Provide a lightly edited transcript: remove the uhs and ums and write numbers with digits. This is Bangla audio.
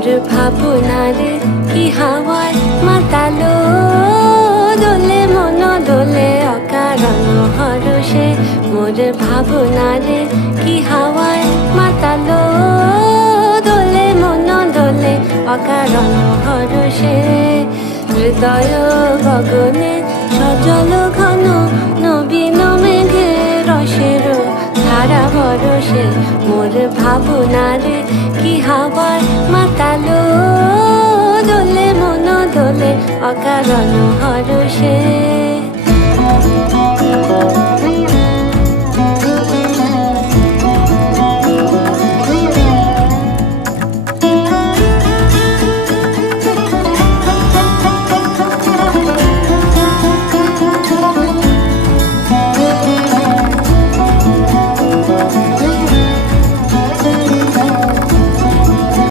মোর ভাবনারে কি হাওয়ায় মাতালো দোলে মন দোলে অকারণ হরষে মোর ভাবনারে কি হাওয়ায় মাতালো দোলে মন দোলে অকারণ হরষে হৃদয় গগনে সজল ঘন নবীন মেঘে রসের ধারা ভরসে মোর ভাবনারে কি হাওয়ায় মাতালো দোলে মন দোলে অকারণ